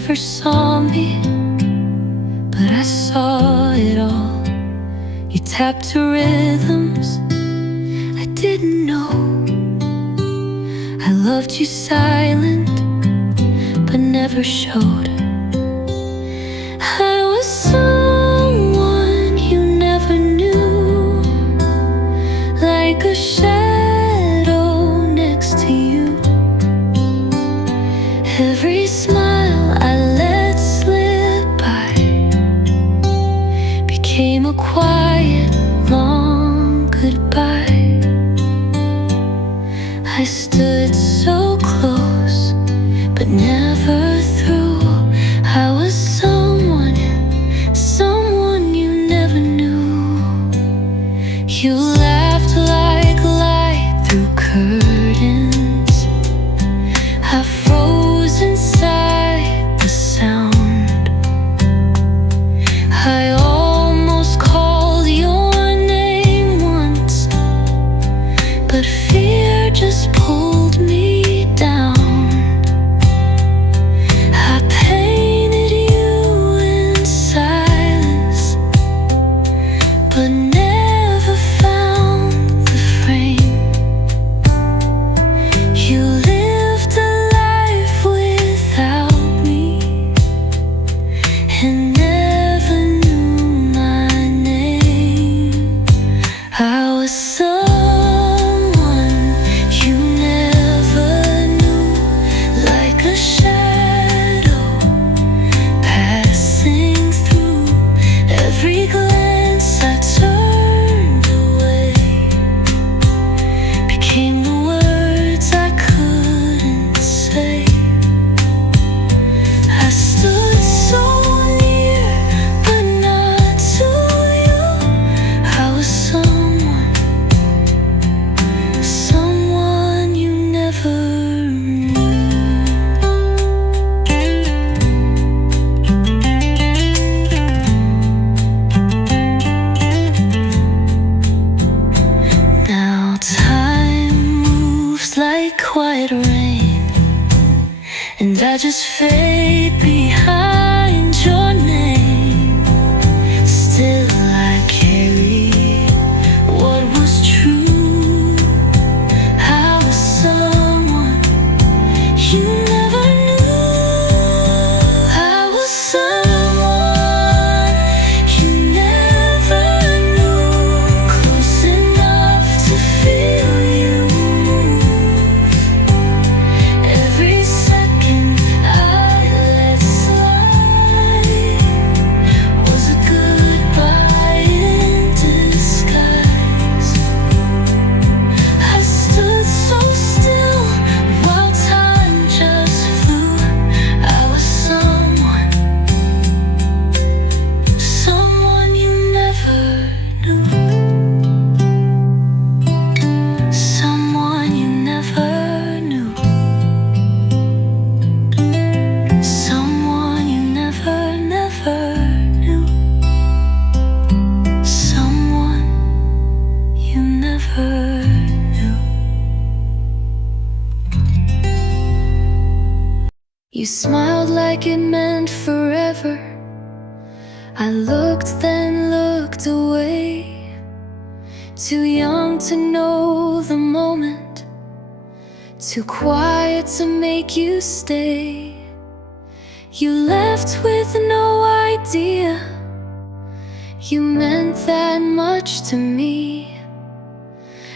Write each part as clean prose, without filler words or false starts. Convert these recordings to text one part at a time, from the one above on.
never saw me, but I saw it all. You tapped to rhythms I didn't know. I loved you silent, but never showed. I was someone you never knew, like a shadow next to you. Every smile I let slip by became a quiet, long goodbye. I stood so close, but never through. I was someone you never knew. You laughed like light through curtains. I froze inside the sound. I almost called your name once, but fear just pulled me down. I painted you in silence, but never found the frame. You lived a life without me and never knew my name. I was someone you never knew, like a shadow passing through. Every glance I turned away became the words I couldn't say. I stood so near, but not to you. I was someone you never knew. Now time moves like quiet rain, and I just fade behind your name. Still I carry what was true. I was someone you never knew. I was someone you never knew, close enough to feel you move. Every second I let slide was a goodbye in disguise. I stood so still while time just flew. I was someone you never knew. Someone you never knew. Someone you never knew. Someone you never knew. You smiled like it meant forever. I looked, then looked away. Too young to know the moment, too quiet to make you stay. You left with no idea you meant that much to me.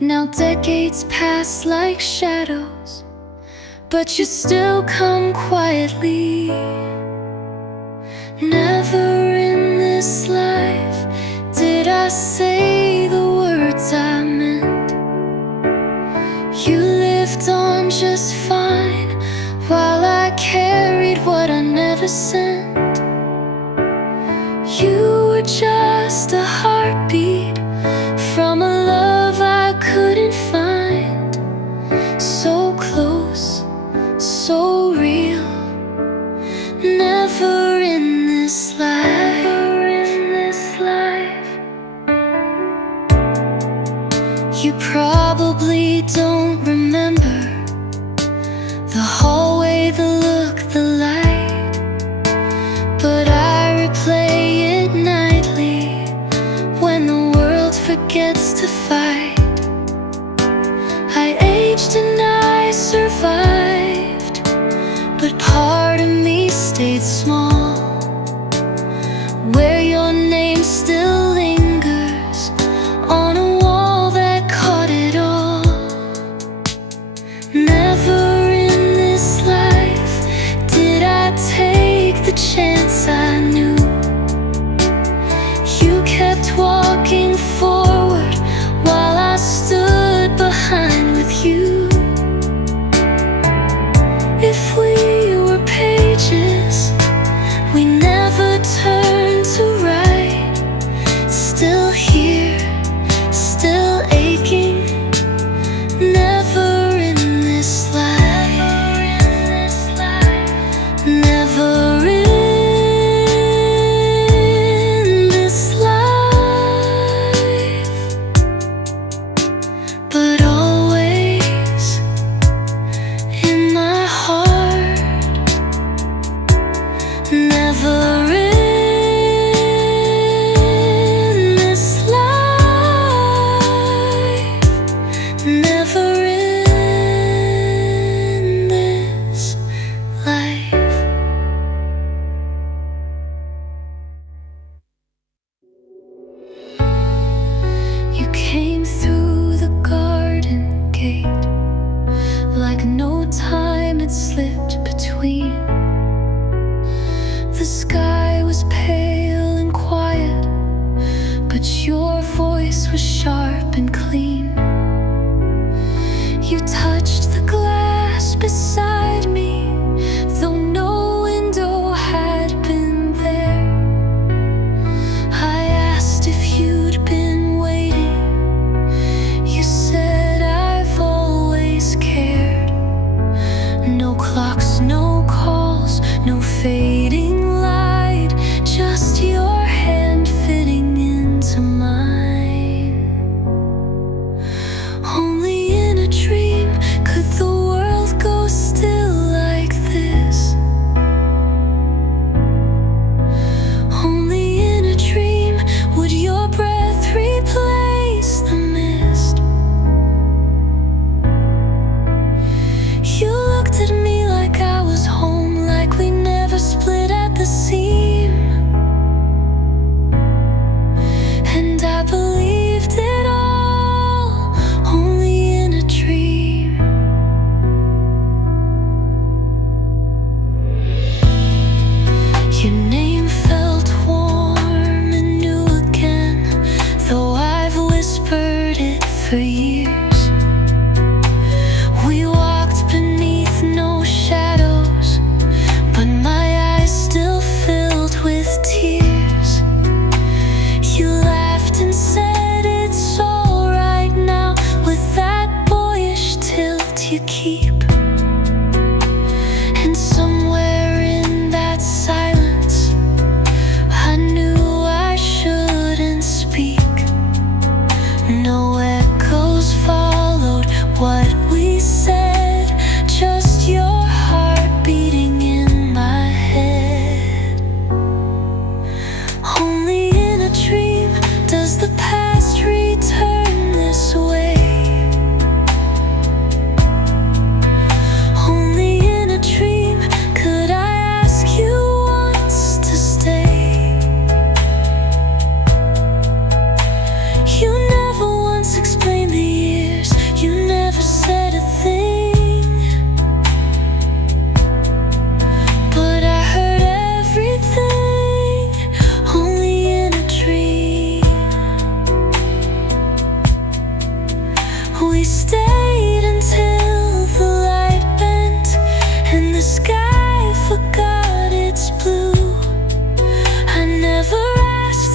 Now decades pass like shadows, but you still come quietly. Never in this life did I say the words I meant. You lived on just fine while I carried what I never sent. You were just a heartbeat from a love I couldn't find. So close, so real. Never in this life. You probably don't remember the hallway, the look, the light.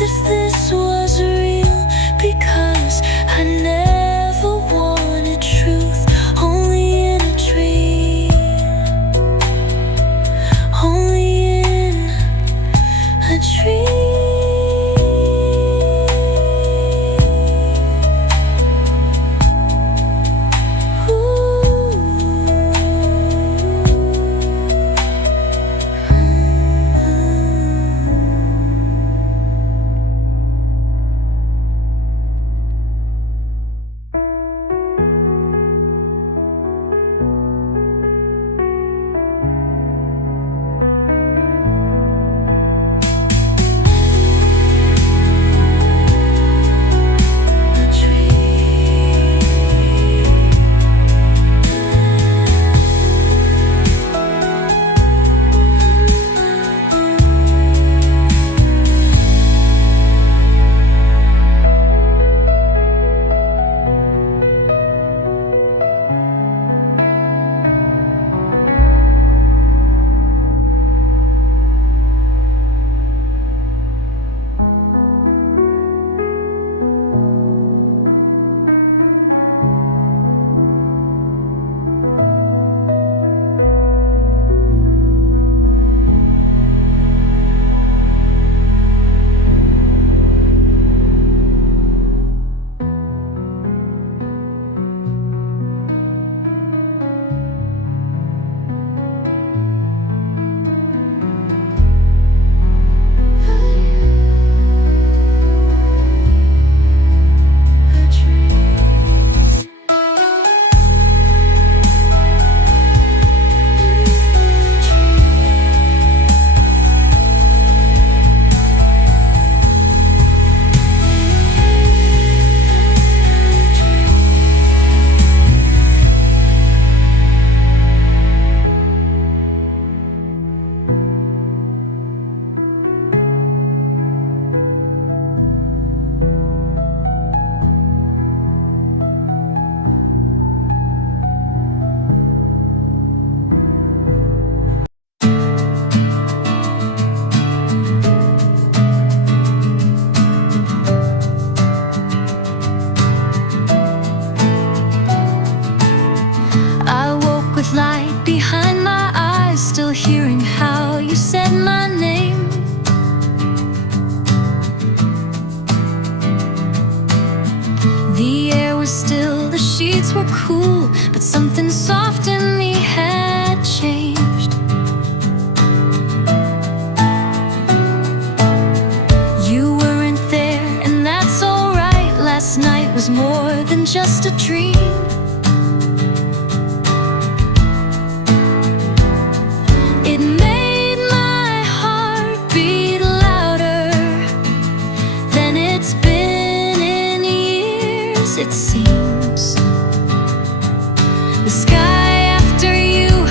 as if this was real, because I never wanted truth, only in a dream, only in a dream. With light behind my eyes, still hearing how you said my name. The air was still, the sheets were cool, but something soft in me had changed. You weren't there, and that's alright. Last night was more than just a dream. It made my heart beat louder than it's been in years, it seems. The sky after you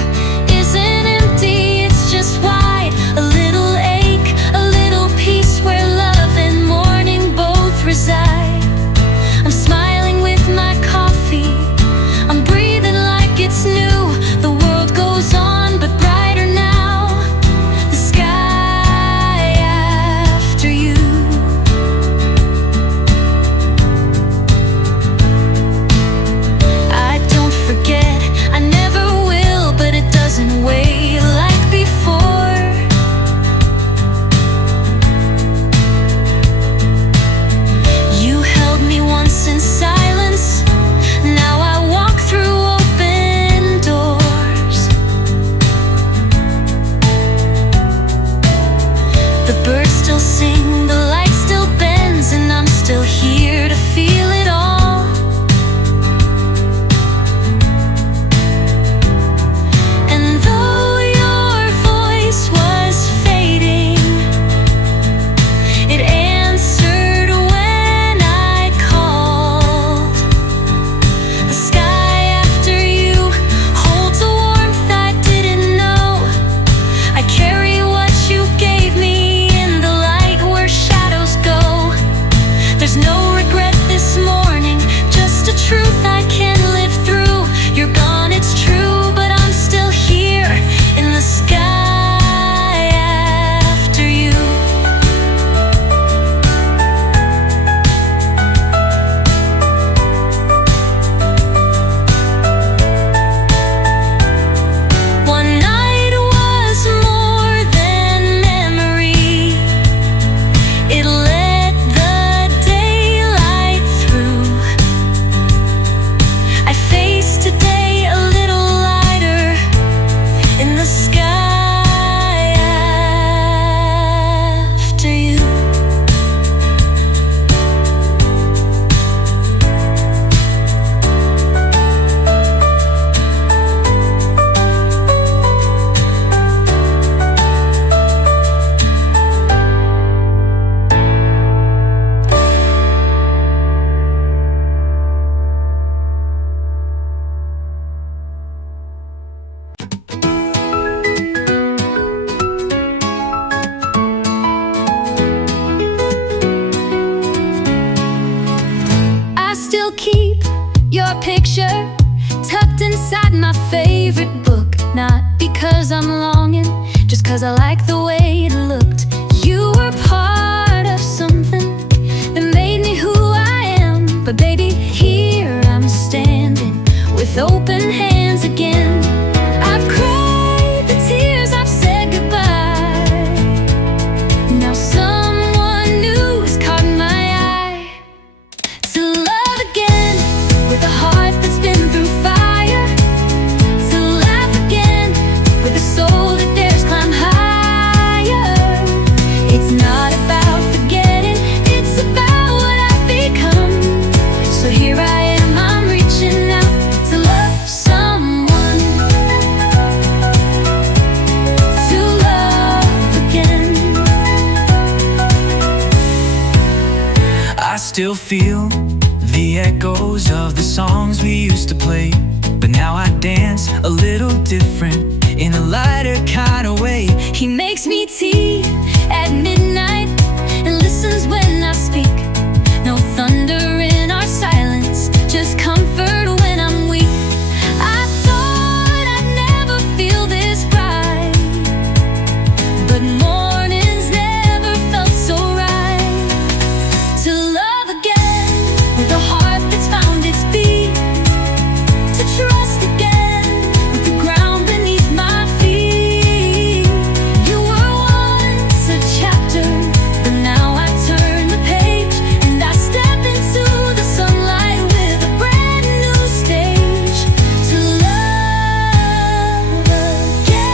isn't empty, it's just wide. A little ache, a little peace where love and mourning both reside. I'm smiling with my coffee, I'm breathing like it's new. The world goes on, but brighter now. The birds still sing, the light still bends, and I'm still here to feel it all. And though your voice was fading, it answered when I called. The sky after you holds a warmth I didn't know. I carry what you gave me in the light. Your picture tucked inside my favorite book. Not because I'm longing, just 'cause I like the way it looked. You were part of something that made me who I am. But baby, here I'm standing with open hands again. I've cried the tears, I've said goodbye. Now someone new has caught my eye. To love again with a heart that's been through fire. To laugh again with a soul that dares climb higher. It's not about forgetting, it's about what I've become. So here I am, I'm reaching out to love someone. To love again. I still feel the echoes of the songs we used to play, but now I dance a little different, in a lighter kind of way. He makes me tea at midnight and listens when I speak. No thunder in our silence, just comfort when I'm weak. I thought I'd never feel this bright, but mornings never felt so right. To love again with a heart that's found its beat. To trust again with the ground beneath my feet. You were once a chapter, but now I turn the page, and I step into the sunlight with a brand new stage. To love again.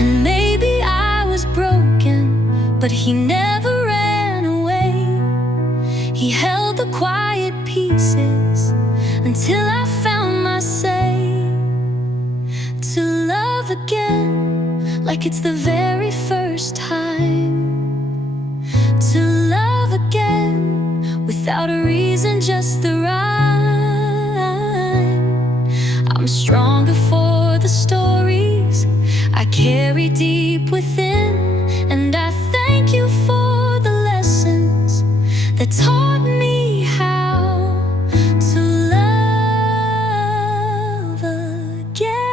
And maybe I was broken, but he never ran away. He held the quiet pieces until I found my say. To love again like it's the very first time. To love again without a reason, just the rhyme. I'm stronger for the stories I carry deep within, and I thank you for the lessons that taught me how to love again.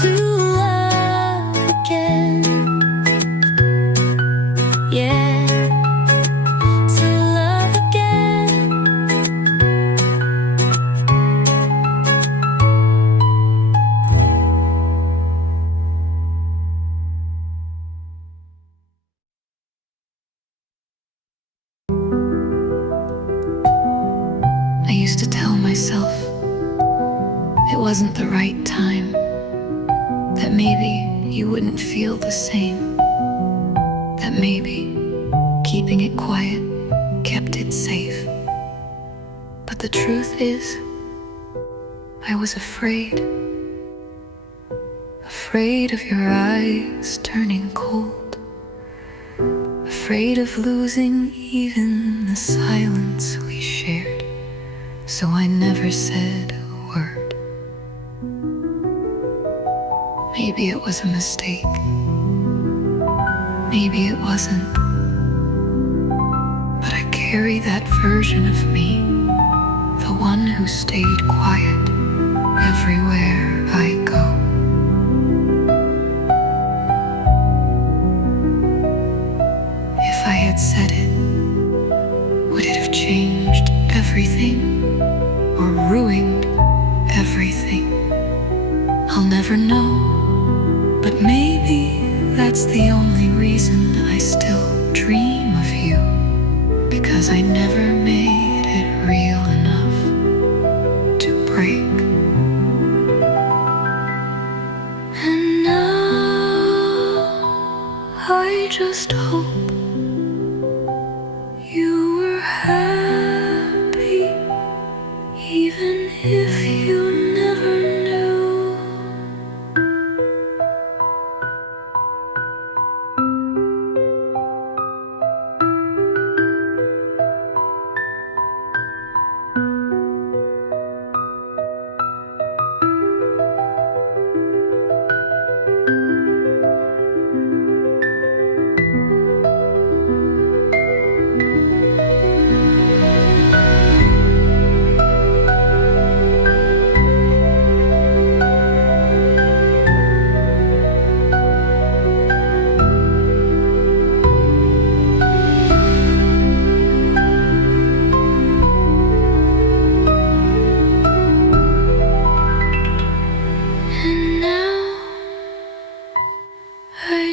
To love again. Yeah. To love again. I used to tell myself it wasn't the right time, that maybe you wouldn't feel the same, that maybe keeping it quiet kept it safe. But the truth is, I was afraid. Afraid of your eyes turning cold, afraid of losing even the silence we shared. So I never said a word. Maybe it was a mistake, maybe it wasn't, but I carry that version of me, the one who stayed quiet everywhere I go. If I had said it, would it have changed everything or ruined everything? I'll never know, but maybe that's the only reason I still dream of you, because I never made it real enough to break. And now I just hope you were happy, even if you never knew.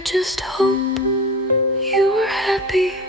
just hope you were happy.